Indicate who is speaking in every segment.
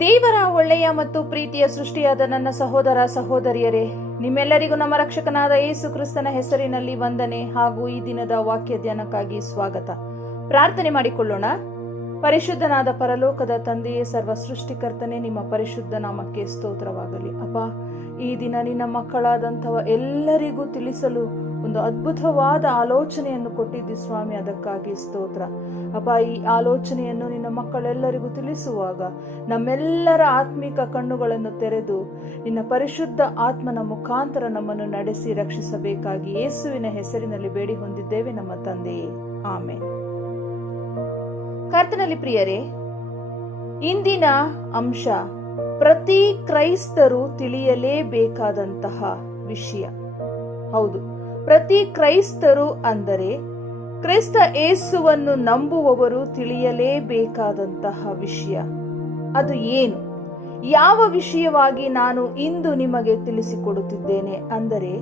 Speaker 1: ದೇವರ ಒಳ್ಳೆಯ ಮತ್ತು ಪ್ರೀತಿಯ ಸೃಷ್ಟಿಯಾದ ನನ್ನ ಸಹೋದರ ಸಹೋದರಿಯರೇ, ನಿಮ್ಮೆಲ್ಲರಿಗೂ ನಮ್ಮ ರಕ್ಷಕನಾದ ಯೇಸು ಕ್ರಿಸ್ತನ ಹೆಸರಿನಲ್ಲಿ ವಂದನೆ ಹಾಗೂ ಈ ದಿನದ ವಾಕ್ಯ ಧ್ಯಾನಕ್ಕಾಗಿ ಸ್ವಾಗತ. ಪ್ರಾರ್ಥನೆ ಮಾಡಿಕೊಳ್ಳೋಣ. ಪರಿಶುದ್ಧನಾದ ಪರಲೋಕದ ತಂದೆಯೇ ಸರ್ವ ಸೃಷ್ಟಿಕರ್ತನೆ ನಿಮ್ಮ ಪರಿಶುದ್ಧ ನಾಮಕ್ಕೆ ಸ್ತೋತ್ರವಾಗಲಿ. ಅಪ್ಪ ಈ ದಿನ ನಿನ್ನ ಮಕ್ಕಳಾದಂಥವ ಎಲ್ಲರಿಗೂ ತಿಳಿಸಲು ಒಂದು ಅದ್ಭುತವಾದ ಆಲೋಚನೆಯನ್ನು ಕೊಟ್ಟಿದ್ದಿ ಸ್ವಾಮಿ, ಅದಕ್ಕಾಗಿ ಸ್ತೋತ್ರ. ಅಪ್ಪ ಈ ಆಲೋಚನೆಯನ್ನು ನಿನ್ನ ಮಕ್ಕಳೆಲ್ಲರಿಗೂ ತಿಳಿಸುವಾಗ ನಮ್ಮೆಲ್ಲರ ಆತ್ಮಿಕ ಕಣ್ಣುಗಳನ್ನು ತೆರೆದು ನಿನ್ನ ಪರಿಶುದ್ಧ ಆತ್ಮನ ಮುಖಾಂತರ ನಮ್ಮನ್ನು ನಡೆಸಿ ರಕ್ಷಿಸಬೇಕಾಗಿ ಯೇಸುವಿನ ಹೆಸರಿನಲ್ಲಿ ಬೇಡಿ ಹೊಂದಿದ್ದೇವೆ ನಮ್ಮ ತಂದೆಯೇ ಆಮೆ ಕರ್ತನಲ್ಲಿ ಪ್ರಿಯರೇ, ಇಂದಿನ ಅಂಶ, ಪ್ರತಿ ಕ್ರೈಸ್ತರು ತಿಳಿಯಲೇಬೇಕಾದಂತಹ ವಿಷಯ. ಹೌದು. ಪ್ರತಿ ಕ್ರೈಸ್ತರು ಅಂದರೆ ಕ್ರಿಸ್ತ ಏಸುವನ್ನು ನಂಬುವವರು ತಿಳಿಯಲೇಬೇಕಾದಂತಹ ವಿಷಯ. ಅದು ಏನು? ಯಾವ ವಿಷಯವಾಗಿ ನಾನು ಇಂದು ನಿಮಗೆ ತಿಳಿಸಿಕೊಡುತ್ತಿದ್ದೇನೆ ಅಂದರೆ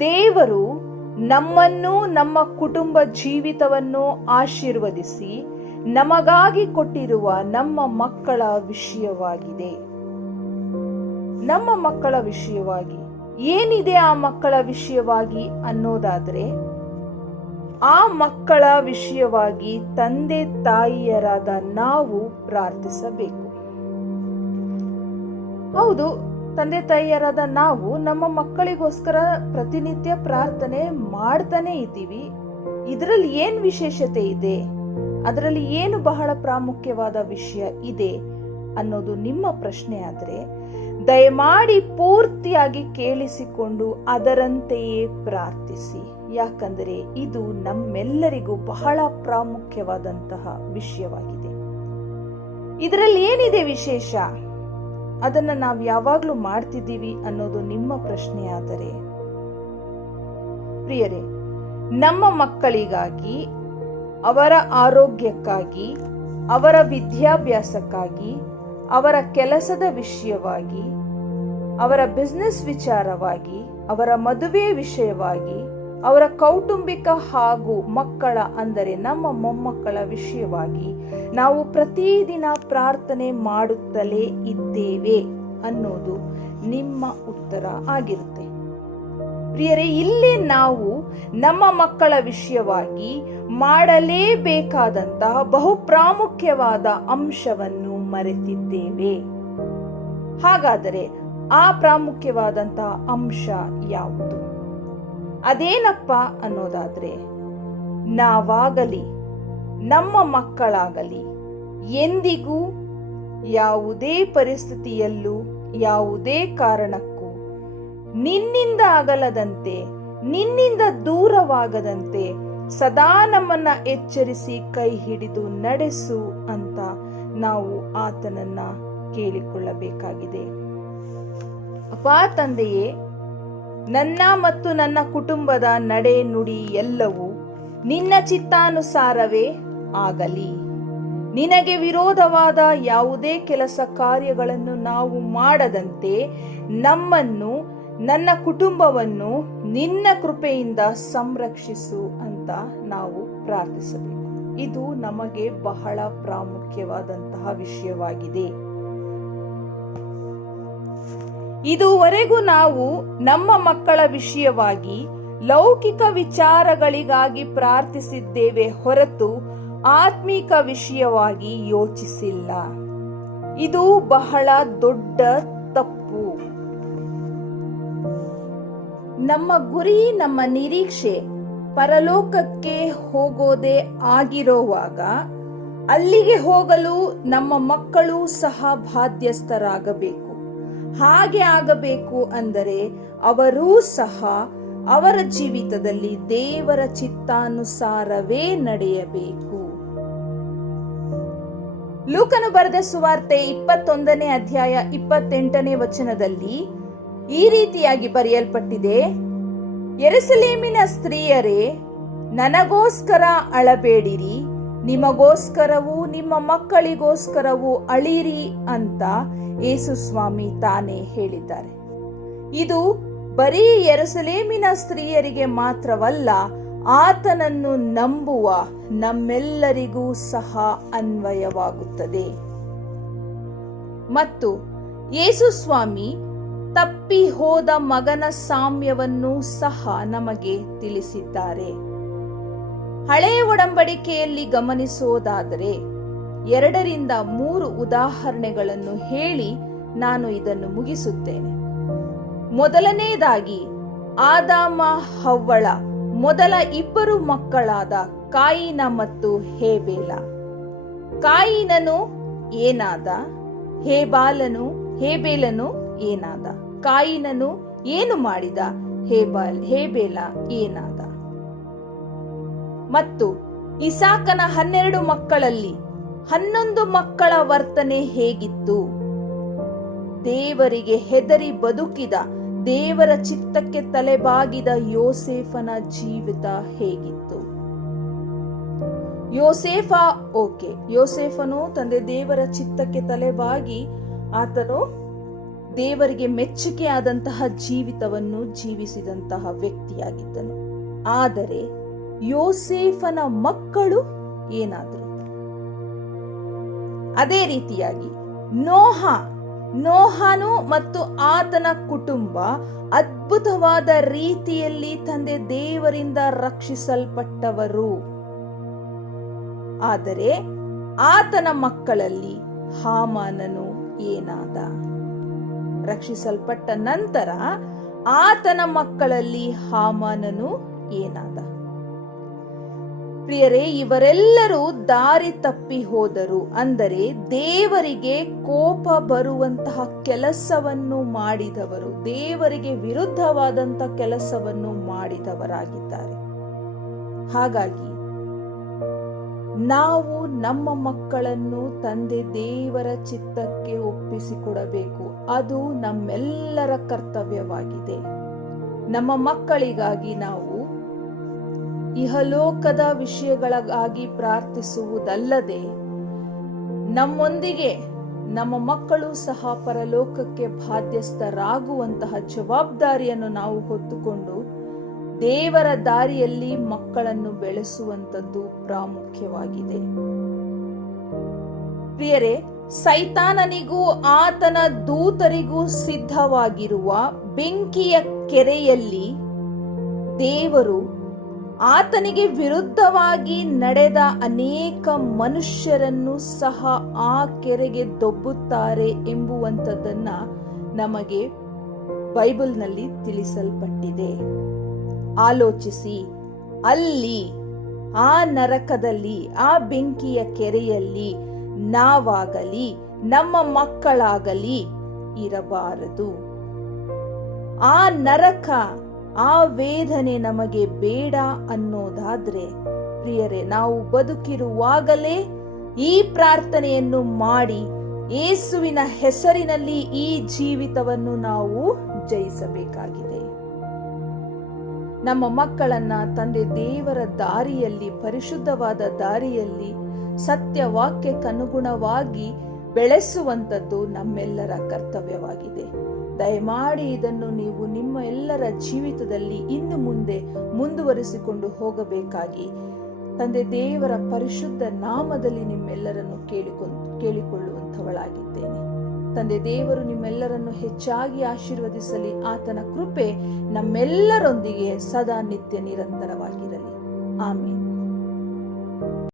Speaker 1: ದೇವರು ನಮ್ಮನ್ನು, ನಮ್ಮ ಕುಟುಂಬ ಜೀವಿತವನ್ನು ಆಶೀರ್ವದಿಸಿ ನಮಗಾಗಿ ಕೊಟ್ಟಿರುವ ನಮ್ಮ ಮಕ್ಕಳ ವಿಷಯವಾಗಿದೆ. ನಮ್ಮ ಮಕ್ಕಳ ವಿಷಯವಾಗಿ. ಏನಿದೆ ಆ ಮಕ್ಕಳ ವಿಷಯವಾಗಿ ಅನ್ನೋದಾದರೆ, ಆ ಮಕ್ಕಳ ವಿಷಯವಾಗಿ ತಂದೆ ತಾಯಿಯರಾದ ನಾವು ಪ್ರಾರ್ಥಿಸಬೇಕು. ಹೌದು, ತಂದೆ ತಾಯಿಯರಾದ ನಾವು ನಮ್ಮ ಮಕ್ಕಳಿಗೋಸ್ಕರ ಪ್ರತಿನಿತ್ಯ ಪ್ರಾರ್ಥನೆ ಮಾಡ್ತಾನೆ ಇದ್ದೀವಿ. ಇದರಲ್ಲಿ ಏನ್ ವಿಶೇಷತೆ ಇದೆ? ಅದರಲ್ಲಿ ಏನು ಬಹಳ ಪ್ರಾಮುಖ್ಯವಾದ ವಿಷಯ ಇದೆ ಅನ್ನೋದು ನಿಮ್ಮ ಪ್ರಶ್ನೆ ಆದ್ರೆ ದಯಮಾಡಿ ಪೂರ್ತಿಯಾಗಿ ಕೇಳಿಸಿಕೊಂಡು ಅದರಂತೆಯೇ ಪ್ರಾರ್ಥಿಸಿ. ಯಾಕಂದರೆ ಇದು ನಮ್ಮೆಲ್ಲರಿಗೂ ಬಹಳ ಪ್ರಾಮುಖ್ಯವಾದಂತಹ ವಿಷಯವಾಗಿದೆ. ಇದರಲ್ಲಿ ಏನಿದೆ ವಿಶೇಷ? ಅದನ್ನ ನಾವು ಯಾವಾಗಲೂ ಮಾಡ್ತಿದ್ದೀವಿ ಅನ್ನೋದು ನಿಮ್ಮ ಪ್ರಶ್ನೆಯಾದರೆ ಪ್ರಿಯರೇ, ನಮ್ಮ ಮಕ್ಕಳಿಗಾಗಿ, ಅವರ ಆರೋಗ್ಯಕ್ಕಾಗಿ, ಅವರ ವಿದ್ಯಾಭ್ಯಾಸಕ್ಕಾಗಿ ಅವರ ಕೆಲಸದ ವಿಷಯವಾಗಿ, ಅವರ ಬಿಸ್ನೆಸ್ ವಿಚಾರವಾಗಿ, ಅವರ ಮದುವೆ ವಿಷಯವಾಗಿ, ಅವರ ಕೌಟುಂಬಿಕ ಹಾಗೂ ಮಕ್ಕಳ ಅಂದರೆ ನಮ್ಮ ಮೊಮ್ಮಕ್ಕಳ ವಿಷಯವಾಗಿ ನಾವು ಪ್ರತಿದಿನ ಪ್ರಾರ್ಥನೆ ಮಾಡುತ್ತಲೇ ಇದ್ದೇವೆ ಅನ್ನೋದು ನಿಮ್ಮ ಉತ್ತರ ಆಗಿರುತ್ತೆ. ಪ್ರಿಯರೇ, ಇಲ್ಲಿ ನಾವು ನಮ್ಮ ಮಕ್ಕಳ ವಿಷಯವಾಗಿ ಮಾಡಲೇಬೇಕಾದಂತಹ ಬಹು ಪ್ರಾಮುಖ್ಯವಾದ ಅಂಶವನ್ನು ಮರೆತಿದ್ದೇವೆ. ಹಾಗಾದರೆ ಆ ಪ್ರಾಮುಖ್ಯವಾದಂತಹ ಅಂಶ ಯಾವುದು? ಅದೇನಪ್ಪ ಅನ್ನೋದಾದ್ರೆ, ನಾವಾಗಲಿ, ನಮ್ಮ ಮಕ್ಕಳಾಗಲಿ, ಎಂದಿಗೂ ಯಾವುದೇ ಪರಿಸ್ಥಿತಿಯಲ್ಲೂ ಯಾವುದೇ ಕಾರಣಕ್ಕೂ ನಿನ್ನಿಂದ ಅಗಲದಂತೆ, ನಿನ್ನಿಂದ ದೂರವಾಗದಂತೆ ಸದಾ ನಮ್ಮನ್ನ ಎಚ್ಚರಿಸಿ ಕೈ ಹಿಡಿದು ನಡೆಸು ಅಂತ ನಾವು ಆತನನ್ನ ಕೇಳಿಕೊಳ್ಳಬೇಕಾಗಿದೆ. ಅಪಾ ತಂದೆಯೇ, ನನ್ನ ಮತ್ತು ನನ್ನ ಕುಟುಂಬದ ನಡೆ ನುಡಿ ಎಲ್ಲವೂ ನಿನ್ನ ಚಿತ್ತಾನುಸಾರವೇ ಆಗಲಿ. ನಿನಗೆ ವಿರೋಧವಾದ ಯಾವುದೇ ಕೆಲಸ ಕಾರ್ಯಗಳನ್ನು ನಾವು ಮಾಡದಂತೆ ನಮ್ಮನ್ನು ನನ್ನ ಕುಟುಂಬವನ್ನು ನಿನ್ನ ಕೃಪೆಯಿಂದ ಸಂರಕ್ಷಿಸು ಅಂತ ನಾವು ಪ್ರಾರ್ಥಿಸಬೇಕು. ಇದು ನಮಗೆ ಬಹಳ ಪ್ರಾಮುಖ್ಯವಾದಂತಹ ವಿಷಯವಾಗಿದೆ. ಇದುವರೆಗೂ ನಾವು ನಮ್ಮ ಮಕ್ಕಳ ವಿಷಯವಾಗಿ ಲೌಕಿಕ ವಿಚಾರಗಳಿಗಾಗಿ ಪ್ರಾರ್ಥಿಸಿದ್ದೇವೆ ಹೊರತು ಆತ್ಮಿಕ ವಿಷಯವಾಗಿ ಯೋಚಿಸಿಲ್ಲ. ಇದು ಬಹಳ ದೊಡ್ಡ ತಪ್ಪು. ನಮ್ಮ ಗುರಿ, ನಮ್ಮ ನಿರೀಕ್ಷೆ ಪರಲೋಕಕ್ಕೆ ಹೋಗೋದೇ ಆಗಿರೋವಾಗ ಅಲ್ಲಿಗೆ ಹೋಗಲು ನಮ್ಮ ಮಕ್ಕಳು ಸಹ ಬಾಧ್ಯಸ್ಥರಾಗಬೇಕು. ಹಾಗೆ ಆಗಬೇಕು ಅಂದರೆ ಅವರೂ ಸಹ ಅವರ ಜೀವಿತದಲ್ಲಿ ದೇವರ ಚಿತ್ತಾನುಸಾರವೇ ನಡೆಯಬೇಕು. ಲೂಕನು ಬರೆದ ಸುವಾರ್ತೆ ಇಪ್ಪತ್ತೊಂದನೇ ಅಧ್ಯಾಯ ಇಪ್ಪತ್ತೆಂಟನೇ ವಚನದಲ್ಲಿ ಈ ರೀತಿಯಾಗಿ ಬರೆಯಲ್ಪಟ್ಟಿದೆ, ಎರಸಲೇಮಿನ ಸ್ತ್ರೀಯರೇ, ನನಗೋಸ್ಕರ ಅಳಬೇಡಿರಿ, ನಿಮಗೋಸ್ಕರವೂ ನಿಮ್ಮ ಮಕ್ಕಳಿಗೋಸ್ಕರವೂ ಅಳಿರಿ ಅಂತ ಯೇಸು ಸ್ವಾಮಿ ತಾನೇ ಹೇಳಿದ್ದಾರೆ. ಇದು ಬರೀ ಎರಸಲೇಮಿನ ಸ್ತ್ರೀಯರಿಗೆ ಮಾತ್ರವಲ್ಲ, ಆತನನ್ನು ನಂಬುವ ನಮ್ಮೆಲ್ಲರಿಗೂ ಸಹ ಅನ್ವಯವಾಗುತ್ತದೆ. ಮತ್ತು ಯೇಸು ಸ್ವಾಮಿ ತಪ್ಪಿ ಹೋದ ಮಗನ ಸಾಮ್ಯವನ್ನು ಸಹ ನಮಗೆ ತಿಳಿಸಿದ್ದಾರೆ. ಹಳೆಯ ಒಡಂಬಡಿಕೆಯಲ್ಲಿ ಗಮನಿಸೋದಾದರೆ, ಎರಡರಿಂದ ಮೂರು ಉದಾಹರಣೆಗಳನ್ನು ಹೇಳಿ ನಾನು ಇದನ್ನು ಮುಗಿಸುತ್ತೇನೆ. ಮೊದಲನೆಯದಾಗಿ ಆದಾಮ ಹವ್ವಳ ಮೊದಲ ಇಬ್ಬರು ಮಕ್ಕಳಾದ ಕಾಯಿನ ಮತ್ತು ಹೇಬೇಲ. ಕಾಯಿನನು ಏನಾದ? ಹೇಬಾಲನು? ಹೇಬೇಲನು ಏನಾದ? ಕಾಯಿನನು ಏನು ಮಾಡಿದ? ಹೇಬಲ್ ಹೇಬೇಲ ಏನಾದ? ಮತ್ತು ಇಸಾಕನ ಹನ್ನೆರಡು ಮಕ್ಕಳಲ್ಲಿ ಹನ್ನೊಂದು ಮಕ್ಕಳ ವರ್ತನೆ ಹೇಗಿತ್ತು? ದೇವರಿಗೆ ಹೆದರಿ ಬದುಕಿದ, ದೇವರ ಚಿತ್ತಕ್ಕೆ ತಲೆಬಾಗಿದ ಯೋಸೇಫನ ಜೀವಿತ ಹೇಗಿತ್ತು? ಯೋಸೇಫ, ಓಕೆ, ಯೋಸೇಫನು ತಂದೆ ದೇವರ ಚಿತ್ತಕ್ಕೆ ತಲೆಬಾಗಿ ಆತನು ದೇವರಿಗೆ ಮೆಚ್ಚುಗೆಯಾದಂತಹ ಜೀವಿತವನ್ನು ಜೀವಿಸಿದಂತಹ ವ್ಯಕ್ತಿಯಾಗಿದ್ದನು. ಆದರೆ ಯೋಸೇಫನ ಮಕ್ಕಳು ಏನಾದರು? ಅದೇ ರೀತಿಯಾಗಿ ನೋಹ, ನೋಹನು ಮತ್ತು ಆತನ ಕುಟುಂಬ ಅದ್ಭುತವಾದ ರೀತಿಯಲ್ಲಿ ತಂದೆ ದೇವರಿಂದ ರಕ್ಷಿಸಲ್ಪಟ್ಟವರು. ಆದರೆ ಆತನ ಮಕ್ಕಳಲ್ಲಿ ಹಾಮಾನನು ಏನಾದ? ರಕ್ಷಿಸಲ್ಪಟ್ಟ ನಂತರ ಆತನ ಮಕ್ಕಳಲ್ಲಿ ಹಾಮಾನನು ಏನಾದ. ಪ್ರಿಯರೇ, ಇವರೆಲ್ಲರೂ ದಾರಿ ತಪ್ಪಿ ಹೋದರು. ಅಂದರೆ ದೇವರಿಗೆ ಕೋಪ ಬರುವಂತಹ ಕೆಲಸವನ್ನು ಮಾಡಿದವರು. ದೇವರಿಗೆ ವಿರುದ್ಧವಾದಂತಹ ಕೆಲಸವನ್ನು ಮಾಡಿದವರಾಗಿದ್ದಾರೆ. ಹಾಗಾಗಿ ನಾವು ನಮ್ಮ ಮಕ್ಕಳನ್ನು ತಂದೆ ದೇವರ ಚಿತ್ತಕ್ಕೆ ಒಪ್ಪಿಸಿಕೊಡಬೇಕು. ಅದು ನಮ್ಮೆಲ್ಲರ ಕರ್ತವ್ಯವಾಗಿದೆ. ನಮ್ಮ ಮಕ್ಕಳಿಗಾಗಿ ನಾವು ಇಹಲೋಕದ ವಿಷಯಗಳಿಗಾಗಿ ಪ್ರಾರ್ಥಿಸುವುದಲ್ಲದೆ ನಮ್ಮೊಂದಿಗೆ ನಮ್ಮ ಮಕ್ಕಳು ಸಹ ಪರಲೋಕಕ್ಕೆ ಬಾಧ್ಯಸ್ಥರಾಗುವಂತಹ ಜವಾಬ್ದಾರಿಯನ್ನು ನಾವು ಹೊತ್ತುಕೊಂಡು ದೇವರ ದಾರಿಯಲ್ಲಿ ಮಕ್ಕಳನ್ನು ಬೆಳೆಸುವಂಥದ್ದು ಪ್ರಾಮುಖ್ಯವಾಗಿದೆ. ಪ್ರಿಯರೇ, ಸೈತಾನನಿಗೂ ಆತನ ದೂತರಿಗೂ ಸಿದ್ಧವಾಗಿರುವ ಬೆಂಕಿಯ ಕೆರೆಯಲ್ಲಿ ದೇವರು ಆತನಿಗೆ ವಿರುದ್ಧವಾಗಿ ನಡೆದ ಅನೇಕ ಮನುಷ್ಯರನ್ನು ಸಹ ಆ ಕೆರೆಗೆ ದೊಬ್ಬುತ್ತಾರೆ ಎಂಬುವಂಥದ್ದನ್ನ ನಮಗೆ ಬೈಬಲ್ನಲ್ಲಿ ತಿಳಿಸಲ್ಪಟ್ಟಿದೆ. ಆಲೋಚಿಸಿ. ಅಲ್ಲಿ, ಆ ನರಕದಲ್ಲಿ, ಆ ಬೆಂಕಿಯ ಕೆರೆಯಲ್ಲಿ ನಾವಾಗಲಿ, ನಮ್ಮ ಮಕ್ಕಳಾಗಲಿ ಇರಬಾರದು. ಆ ನರಕ, ಆ ವೇದನೆ ನಮಗೆ ಬೇಡ ಅನ್ನೋದಾದ್ರೆ, ಪ್ರಿಯರೇ, ನಾವು ಬದುಕಿರುವಾಗಲೇ ಈ ಪ್ರಾರ್ಥನೆಯನ್ನು ಮಾಡಿ, ಏಸುವಿನ ಹೆಸರಿನಲ್ಲಿ ಈ ಜೀವಿತವನ್ನು ನಾವು ಜಯಿಸಬೇಕಾಗಿದೆ. ನಮ್ಮ ಮಕ್ಕಳನ್ನ ತಂದೆ ದೇವರ ದಾರಿಯಲ್ಲಿ, ಪರಿಶುದ್ಧವಾದ ದಾರಿಯಲ್ಲಿ ಸತ್ಯ ವಾಕ್ಯಕ್ಕನುಗುಣವಾಗಿ ಬೆಳೆಸುವಂಥದ್ದು ನಮ್ಮೆಲ್ಲರ ಕರ್ತವ್ಯವಾಗಿದೆ. ದಯಮಾಡಿ ಇದನ್ನು ನೀವು ನಿಮ್ಮ ಎಲ್ಲರ ಜೀವಿತದಲ್ಲಿ ಇನ್ನು ಮುಂದೆ ಮುಂದುವರಿಸಿಕೊಂಡು ಹೋಗಬೇಕಾಗಿ ತಂದೆ ದೇವರ ಪರಿಶುದ್ಧ ನಾಮದಲ್ಲಿ ನಿಮ್ಮೆಲ್ಲರನ್ನು ಕೇಳಿಕೊಂಡು, ಕೇಳಿಕೊಳ್ಳುವಂಥವಳಾಗಿದ್ದೇನೆ. ತಂದೆ ದೇವರು ನಿಮ್ಮೆಲ್ಲರನ್ನು ಹೆಚ್ಚಾಗಿ ಆಶೀರ್ವದಿಸಲಿ. ಆತನ ಕೃಪೆ ನಮ್ಮೆಲ್ಲರೊಂದಿಗೆ ಸದಾ ನಿತ್ಯ ನಿರಂತರವಾಗಿರಲಿ. ಆಮೇಲೆ